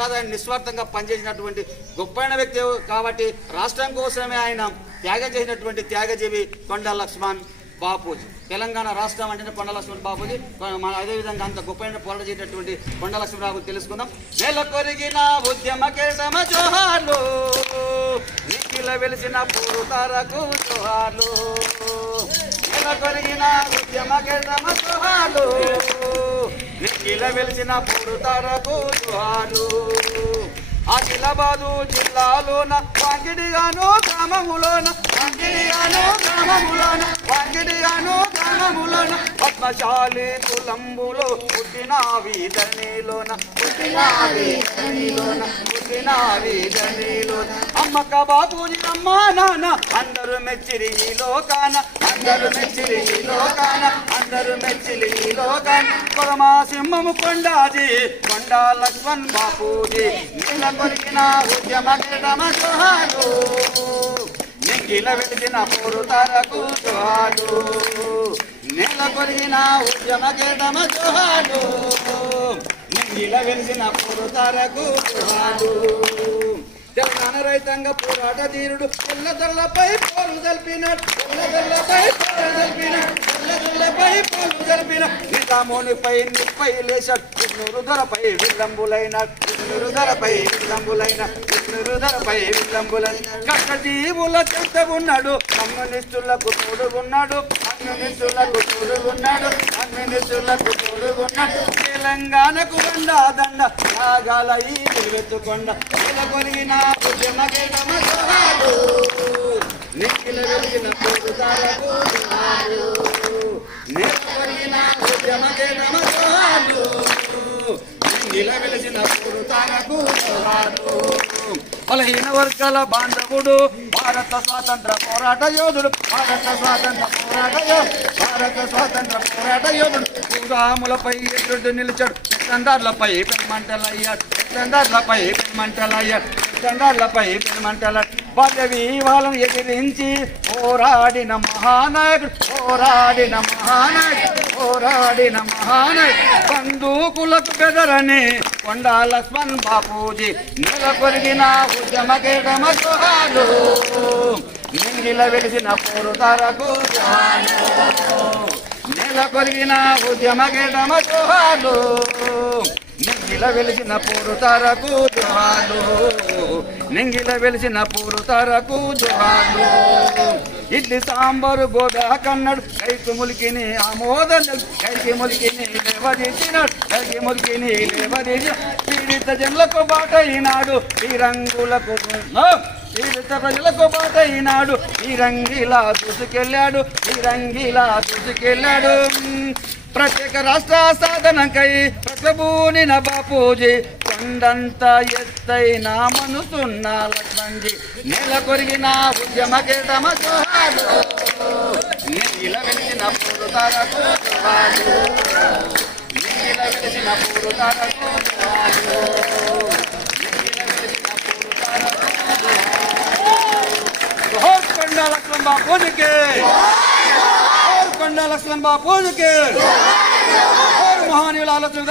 కాదు, ఆయన నిస్వార్థంగా పనిచేసినటువంటి గొప్పైన వ్యక్తి కాబట్టి రాష్ట్రం కోసమే ఆయన త్యాగం చేసినటువంటి త్యాగజీవి కొండా లక్ష్మణ్ బాపూజీ. తెలంగాణ రాష్ట్రం అంటే కొండా లక్ష్మణ్ బాపూజీ. అదేవిధంగా అంత గొప్పైన పోరాటం చేసినటువంటి కొండా లక్ష్మణ్ బాబు తెలుసుకుందాం. నెల కొరిగిన ఉద్యమ కేటమ జోహార్లు, నిఖిల వెలిసిన పూరుతారకు జోహార్లు. నెల కొరిగిన ఉద్యమ కేటమ జోహార్లు, నిఖిల వెలిసిన పూరుతారకు జోహార్లు. ఆదిలాబాదు జిల్లాలోన వాంగిడిగాను గ్రామములోన పద్మశాలి కులంబులో పుట్టిన వీధనిలోన అమ్మక బాబూజీ అమ్మ నాన్న అందరూ మెచ్చిరి ఈ లోకాన, కొరమా సింహము కొండాజీ కొండా లక్ష్మణ్ బాపూజీ. నీల కొరికిన ఉద్యమ కేటమ జోహాలు, నిఖిల వెలిసిన పూరుతారకు జోహాలు. నేల కొరిగిన ఉద్యమ కేటమ జోహాలు, నిఖిల వెలిసిన పూరుతారకు జోహాలు. తెలంగాణ రైతాంగ పోరాట ధీరుడు తెల్లదొల్లపై పోలు తెలిపినాడు, నిజామునిపై నిప్పై లేచాడు. విష్ణురు ధరపై విల్లంబులైనాడు, కష్టజీవుల చెంత ఉన్నాడు. కమ్యూనిస్టులకు తోడుగున్నాడు. తెలంగాణకు దండ రాగాల ఈ నిలబెత్తుకొండ. నెల కొరిగిన ఉద్యమ కేటమ జోహాలు, నిఖిల వెలిగిన పూరుతారకు జోహాలు. నెల కొరిగిన ఉద్యమ కేటమ జోహాలు, నిఖిల వెలిసిన పూరుతారకు జోహాలు. బలహీన వర్గాల బాంధవుడు, భారత స్వాతంత్ర పోరాట యోధుడు, పోరాట యోధుడు. భూరాములపై ఎదురు నిలిచాడు, పెత్తందార్లపై పెనుమంటలయ్యాడు. బాల్య వివాహాలను ఎదిరించి పోరాడిన మహానాయకుడు, బంధుకులకు బెదరని కొండా లక్ష్మణ్ బాపూజీ. నెల కొరిగిన ఉద్యమ కేటమ జోహాలు, నిఖిల వెలిసిన పూరుతారకు జోహాలు. నెల కొరిగిన ఉద్యమ కేటమ జోహాలు, నిఖిల వెలిసిన పూరుతారకు జోహాలు. ఇడ్లీ సాంబారు గోదా కన్నడు, కైకి ములికిని ఆమోదం, లేవదీసినాడు. పీడిత జనులకు బాటైనాడు, పీడిత ప్రజలకు బాటైనాడు. రంగిలా దూసుకెళ్ళాడు. ప్రత్యేక రాష్ట్ర సాధనకై ప్రతిభూనిన బాపూజీ, కొండంత ఎత్తైన మనసున్న లక్ష్మణ్జీ. నెల కొరిగిన ఉద్యమ కేటమ జోహాలు, నిఖిల వెలిసిన పూరుతారకు జోహాలు. కొండా లక్ష్మణ్ బాపూజీకి, కొండా లక్ష్మణ్ బాపూజీకి, మహానీయుల ఆలోచన